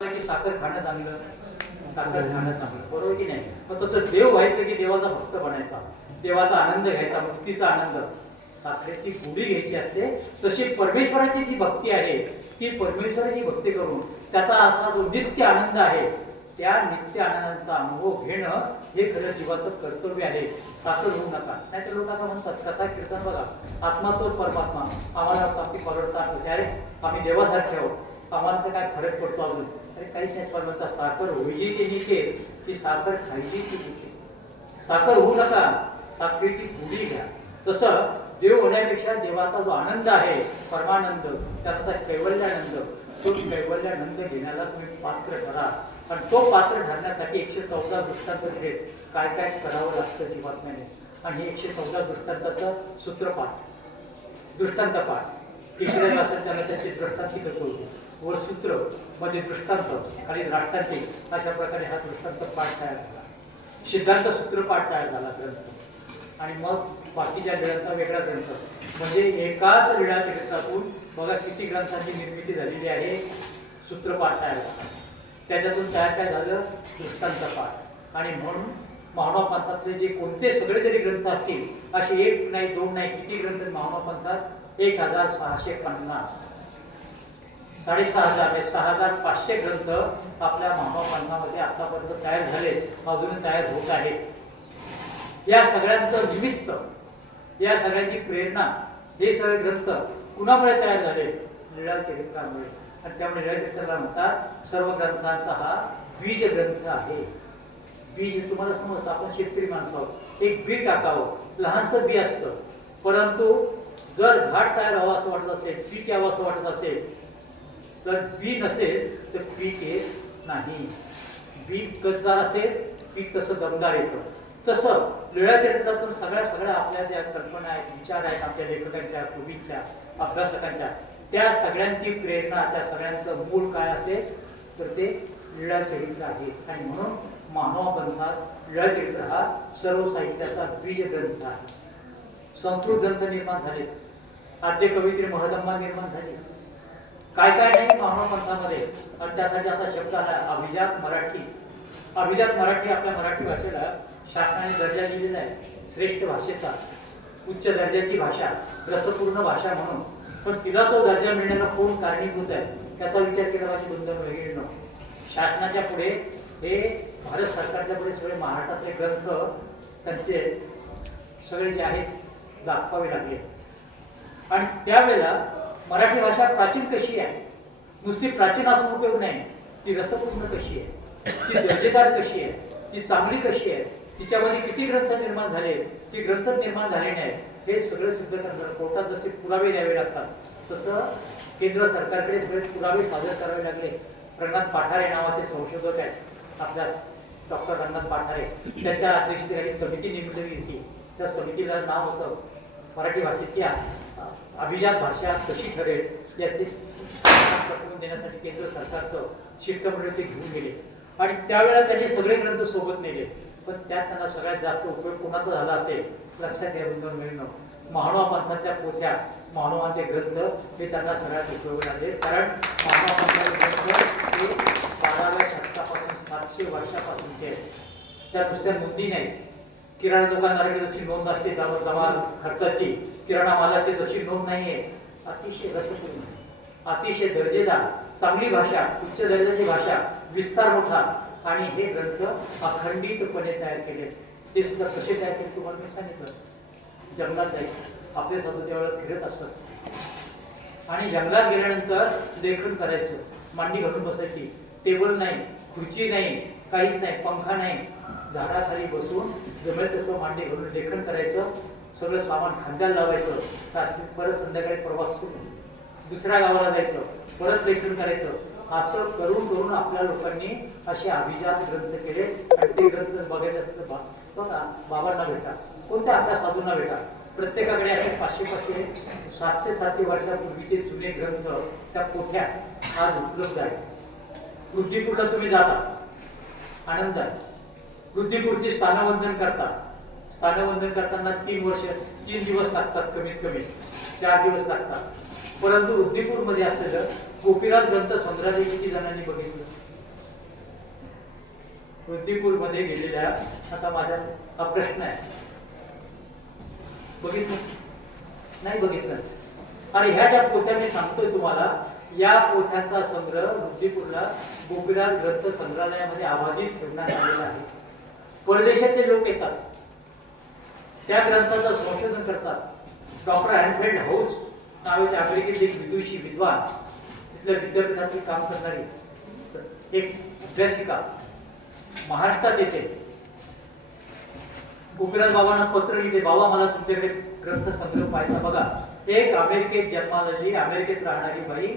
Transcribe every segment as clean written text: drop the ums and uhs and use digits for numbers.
की साखर खाणं चांगलं, साखर खाणं चांगलं, बरोबर की नाही? मग तसं देव व्हायचं की देवाचा भक्त बनायचा, देवाचा आनंद घ्यायचा, मुक्तीचा आनंद, साखरेची गुढी घ्यायची असते. तशी परमेश्वराची जी भक्ती आहे ती परमेश्वराची भक्ती करून त्याचा असा जो नित्य आनंद आहे त्या नित्य आनंदाचा अनुभव घेणं हे खरं जीवाचं कर्तव्य आहे. साखर होऊ नका. नाहीतर लोक आता म्हणतात कथा कीर्तन बघा, आत्मा तोच परमात्मा, आम्हाला आमची परवडतात अरे आम्ही देवासारखे आहोत, आम्हाला तर काय फरक पडतो अजून. अरे काहीच नाही. परमात्मा साखर होईची की निषेध, ती साखर खायची की निषेध. साखर होऊ नका, साखरेची गुढी घ्या. तसं देव होण्यापेक्षा देवाचा जो आनंद आहे परमानंद, त्याचा कैवल्यानंद, तो कैवल्यानंद घेण्याला तुम्ही पात्र ठरा. आणि तो पात्र ठरण्यासाठी 114 दृष्टांत दिलेत, काय काय करावं लागतं जीवात्म्याने. आणि हे 114 दृष्टांताचं सूत्रपाठ, दृष्टांतपाठ किशोर असेल त्याला त्याची दृष्टांती कचवते, वर सूत्र मध्ये दृष्टांत आणि द्राष्टांती, अशा प्रकारे हा दृष्टांत पाठ तयार झाला. सिद्धांत सूत्रपाठ तयार झाला ग्रंथ. आणि मग बाकीच्या ग्रंथा वेगळा ग्रंथ, म्हणजे एकाच लीळाचरित्रातून बघा किती ग्रंथांची निर्मिती झालेली आहे. सूत्रपाठ तयार झाला, त्याच्यातून तयार काय झालं दृष्टांतपाठ. आणि म्हणून महानुभाव पंथातले जे कोणते सगळे जरी ग्रंथ असतील, असे एक नाही दोन नाही किती ग्रंथ महानुभाव पंथात 1650, 6500 6500 ग्रंथ आपल्या महानुभाव पंथामध्ये आतापर्यंत तयार झाले, अजून तयार होत आहेत. या सगळ्यांचं निमित्त, या सगळ्यांची प्रेरणा, हे सगळे ग्रंथ कुणामुळे तयार झाले? लीळाचरित्रामुळे. आणि त्यामुळे लीळाचरित्राला म्हणतात सर्व ग्रंथांचा हा बीज ग्रंथ आहे. बीज तुम्हाला समजतं, आपण शेतकरी माणसं आहोत, एक बी टाकावं, लहानसं बी असतं, परंतु जर झाड तयार व्हावं असं वाटत असेल, पीक यावं असं वाटत असेल, तर बी नसेल तर पीक येत नाही. बी कसदार असेल पीक तसं दमदार येतं. तसं लीळाचरित्रातून सगळ्या आपल्या ज्या कल्पना आहेत, विचार आहेत आपल्या लेखकांच्या, कवींच्या, अभ्यासकांच्या, त्या सगळ्यांची प्रेरणा, त्या सगळ्यांचं मूळ काय असेल तर ते लीळाचरित्र आहे. आणि म्हणून महानुभाव पंथात लीळाचरित्र हा सर्व साहित्याचा बीज ग्रंथ आहे. संस्कृत ग्रंथ निर्माण झाले, आद्य कवयित्री महदंबा निर्माण झाली, काय काय नाही महानुभाव पंथामध्ये. आणि त्यासाठी आता शब्द आला अभिजात मराठी. अभिजात मराठी आपल्या मराठी भाषेला शासनाने दर्जा दिलेला आहे श्रेष्ठ भाषेचा, उच्च दर्जाची भाषा, रसपूर्ण भाषा म्हणून. पण तिला तो दर्जा मिळण्याला कोण कारणीभूत आहे त्याचा विचार केला पाहिजे. बंधन वगैरे न शासनाच्या पुढे हे भारत सरकारच्या पुढे सगळे महाराष्ट्रातले ग्रंथ त्यांचे सगळे जे आहेत दाखवावे लागले. आणि त्यावेळेला मराठी भाषा प्राचीन कशी आहे, नुसती प्राचीन असून उपयोग नाही, ती रसपूर्ण कशी आहे, ती दर्जेदार कशी आहे, ती चांगली कशी आहे, तिच्यामध्ये किती ग्रंथ निर्माण झाले, ती ग्रंथ निर्माण झाले नाही, हे सगळं सिद्ध करणार. कोर्टात जसे पुरावे द्यावे लागतात तसं केंद्र सरकारकडे सगळे पुरावे सादर करावे लागले. रंगनाथ पाठारे नावाचे संशोधक आहेत आपल्या, डॉक्टर रंगनाथ पाठारे, त्यांच्या अध्यक्षतेखाली समिती नेमलेली होती. त्या समितीला नाव होतं मराठी भाषेची अभिजात भाषा कशी ठरेल याचे पटवून देण्यासाठी केंद्र सरकारचं शिष्टमंडळ ते घेऊन गेले. आणि त्यावेळेला त्यांनी सगळे ग्रंथ सोबत नेले. पण त्यात त्यांना सगळ्यात जास्त उपयोग कोणाचा झाला असेल लक्षात घ्या. महानुभाव पंथाच्या पोथ्या, महानुभावांचे ग्रंथ हे त्यांना सगळ्यात उपयोग आले. कारण महानुभाव पंथाचे ग्रंथ हे 12व्या शतकापासून 700 वर्षापासूनचे आहेत. त्या नुसत्या नोंदी नाहीत. किराणा दुकानदाराकडे जशी नोंद असते जमा खर्चाची, किराणा मालाची जशी नोंद नाही आहे. अतिशय रसपूर्ण, अतिशय दर्जेदार, चांगली भाषा, उच्च दर्जाची भाषा, विस्तार मोठा. आणि हे ग्रंथ अखंडितपणे तयार केले. ते सुद्धा कसे तयार केले तुम्हाला मी सांगितलं. जंगलात जायचं, आपले साधू त्यावेळेला फिरत असत आणि जंगलात गेल्यानंतर लेखन करायचं. मांडी घालून बसायची, टेबल नाही, खुर्ची नाही, काहीच नाही, पंखा नाही, झाडाखाली बसून जमेल तसं मांडी घालून लेखन करायचं. सगळं सामान खांद्याला लावायचं. रात्री परत संध्याकाळी प्रवास सुरू, दुसऱ्या गावाला जायचं, परत लेखन करायचं. असं करून करून आपल्या लोकांनी असे अभिजात ग्रंथ केले. आणि ते ग्रंथ बघायचं बघा, बाबांना भेटा, कोणत्या आपल्या साधूंना भेटा, प्रत्येकाकडे असे 500 700 वर्षापूर्वीचे जुने ग्रंथ, त्या पोथ्या आज उपलब्ध आहेत. वृद्धीपूरला तुम्ही जाता, आनंद आहे. वृद्धीपूरचे स्थानवंदन करता, स्थानवंदन करताना 3 दिवस लागतात, कमीत कमी 4 दिवस लागतात. परंतु वृद्धीपूरमध्ये असलेलं गोपीनाथ ग्रंथ संग्रहालय किती जणांनी बघितलं? वृद्धिपूरमध्ये गेलेल्या, आता माझ्या हा प्रश्न आहे, बघितलं नाही बघितलं? आणि ह्या ज्या पोथ्या मी सांगतोय तुम्हाला, या पोथ्यांचा संग्रह वृद्धिपूरला गोपीनाथ ग्रंथ संग्रहालयामध्ये आबाधित ठेवण्यात आलेला आहे. परदेशातले लोक येतात, त्या ग्रंथाचं संशोधन करतात. डॉक्टर हॅनफेल्ड हाऊस नावाचे अमेरिकेत एक विदुषी विद्वान, तिथल्या विद्यापीठातील काम करणारी एक अभ्यासिका महाराष्ट्रात येते. गोपीनाथ बाबांना पत्र लिहिते, बाबा मला तुमच्याकडे ग्रंथ संग्रह पाहायचा बघा. एक अमेरिकेत जन्मालेली, अमेरिकेत राहणारी बाई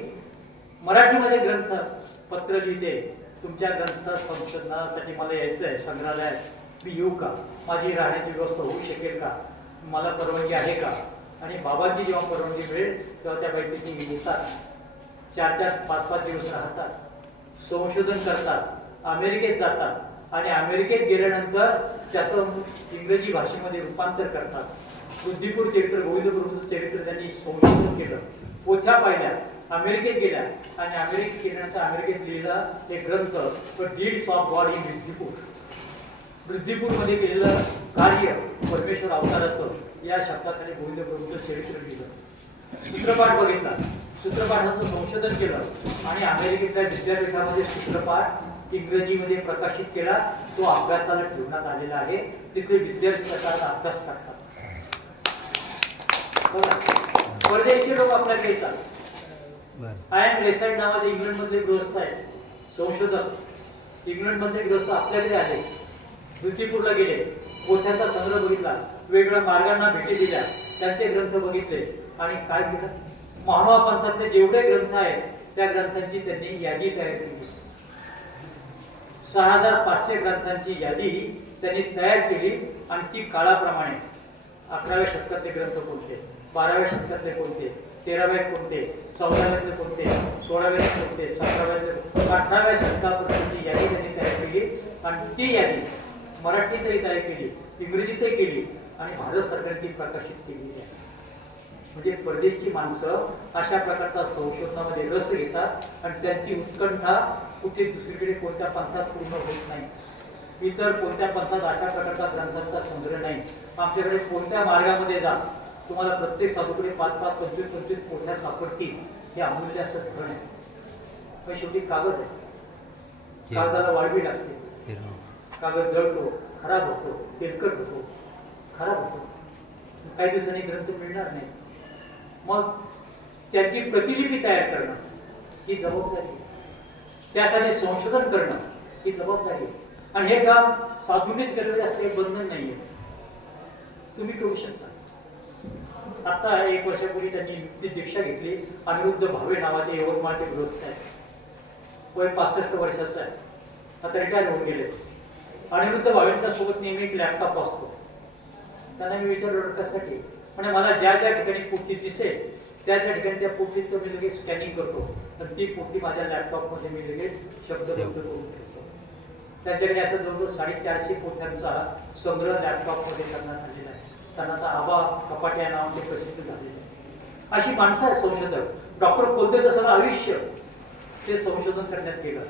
मराठीमध्ये ग्रंथ पत्र लिहिते, तुमच्या ग्रंथ संशोधनासाठी मला यायचं आहे संग्रहालयात, मी येऊ का? माझी राहण्याची व्यवस्था होऊ शकेल का? मला परवानगी आहे का? आणि बाबांची जेव्हा परवानगी मिळेल तेव्हा त्या बाई येतात, 4-4, 5-5 दिवस राहतात, संशोधन करतात, अमेरिकेत जातात, आणि अमेरिकेत गेल्यानंतर त्याचं इंग्रजी भाषेमध्ये रूपांतर करतात. बुद्धिपूर चरित्र, गोविंद प्रभूंचं चरित्र त्यांनी संशोधन केलं, पोथ्या पाहिल्या, अमेरिकेत गेल्या, आणि अमेरिकेत गेल्यानंतर अमेरिकेत लिहिला एक ग्रंथ, डीड्स ऑफ गॉड इन वृद्धिपूर. वृद्धिपूरमध्ये केलेलं कार्य परमेश्वर अवताराचं या शब्दाखाली गोविंद प्रभूंचं चरित्र लिहिलं. सूत्रपाठ बघितला, सूत्रपाठाचं संशोधन केलं, आणि अमेरिकेतल्या विद्यापीठामध्ये सूत्रपाठ इंग्रजीमध्ये प्रकाशित केला. तो अभ्यासाला ठेवण्यात आलेला आहे. तिथले विद्यार्थी प्रकारचा अभ्यास करतात. परदेशी लोक आपल्याकडे येतात. आयन लेसाइड नावाचे इंग्लंडमधले गृहस्थ आहे, संशोधक, इंग्लंडमधले गृहस्थ आपल्याकडे आले, वृद्धिपूरला गेले, पोथ्यांचा संग्रह बघितला, वेगवेगळ्या मार्गांना भेटी दिल्या, त्यांचे ग्रंथ बघितले, आणि काय केलं? महानुभा पंथातले जेवढे ग्रंथ आहेत त्या ग्रंथांची त्यांनी यादी तयार केली. 6500 ग्रंथांची यादी त्यांनी तयार केली, आणि ती काळाप्रमाणे 11व्या शतकातले ग्रंथ कोणते, 12व्या शतकातले कोणते, 13व्या कोणते, 14व्यातले कोणते, 16व्या कोणते, 17व्या, 18व्या शतकापर्यंतची यादी त्यांनी तयार केली. आणि ती यादी मराठीतही तयार केली, इंग्रजीतही केली, आणि भारत सरकारने ती प्रकाशित केली आहे. म्हणजे परदेशची माणसं अशा प्रकारचा संशोधनामध्ये रस घेतात, आणि त्यांची उत्कंठा कुठे दुसरीकडे कोणत्या पंथात पूर्ण होत नाही. इतर कोणत्या पंथात अशा प्रकारचा ग्रंथांचा संग्रह नाही. आमच्याकडे कोणत्या मार्गामध्ये जा, तुम्हाला प्रत्येक साधूकडे 5-5, 25-25 पोथ्या सापडतील. हे अमूल्य असं धन आहे. पण शेवटी कागद आहे, कागदाला वाळवी लागते, कागद जळतो, खराब होतो, तेलकट होतो, खराब होतो, काही दिवसांनी ग्रंथ मिळणार नाही. मग त्याची प्रतिलिपी तयार करणं ही जबाबदारी, त्यासाठी संशोधन करणं ही जबाबदारी, आणि हे काम साधूनेच करावे असं काही बंधन नाहीये, तुम्ही करू शकता. आता 1 वर्षापूर्वी त्यांनी नुकतीच दीक्षा घेतली. अनिरुद्ध भावे नावाचे यवतमाळचे गृहस्थ आहेत, वय 65 वर्षाचं आहे, आता रिटायर होऊन गेले. अनिरुद्ध भावेंच्या सोबत नेहमी एक लॅपटॉप असतो. त्यांना मी विचारलं कशासाठी, म्हणजे मला ज्या ज्या ठिकाणी पोथी दिसेल त्या त्या ठिकाणी त्या पोथीचं मी लगेच स्कॅनिंग करतो, आणि ती पोथी माझ्या लॅपटॉपमध्ये मी लगेच शब्दबद्ध करून ठेवतो. त्यांच्याकडे असं जवळजवळ 450 पोथ्यांचा संग्रह लॅपटॉपमध्ये करण्यात आलेला आहे. त्यांना आता आबा कपाटे या नावाने प्रसिद्ध झालेले आहे. अशी माणसं आहेत संशोधक. डॉक्टर कोलतेचं सगळं आयुष्य ते संशोधन करण्यात गेलं.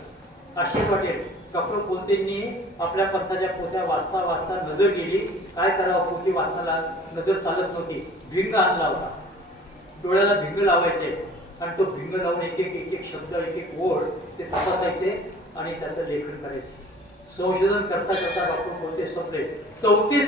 आश्चर्य वाटेल, डॉक्टर कोलतेंनी आपल्या पंथाच्या पोथ्या वाचता वाचता नजर गेली, काय करावं, पोथी वाचनाला नजर चालत नव्हती, भिंग आणला होता, डोळ्याला भिंग लावायचे, आणि तो भिंग लावून एक एक शब्द, एक एक ओळ ते तपासायचे, आणि त्याचं लेखन करायचे. संशोधन करता करता डॉक्टर कोलते संपले. 34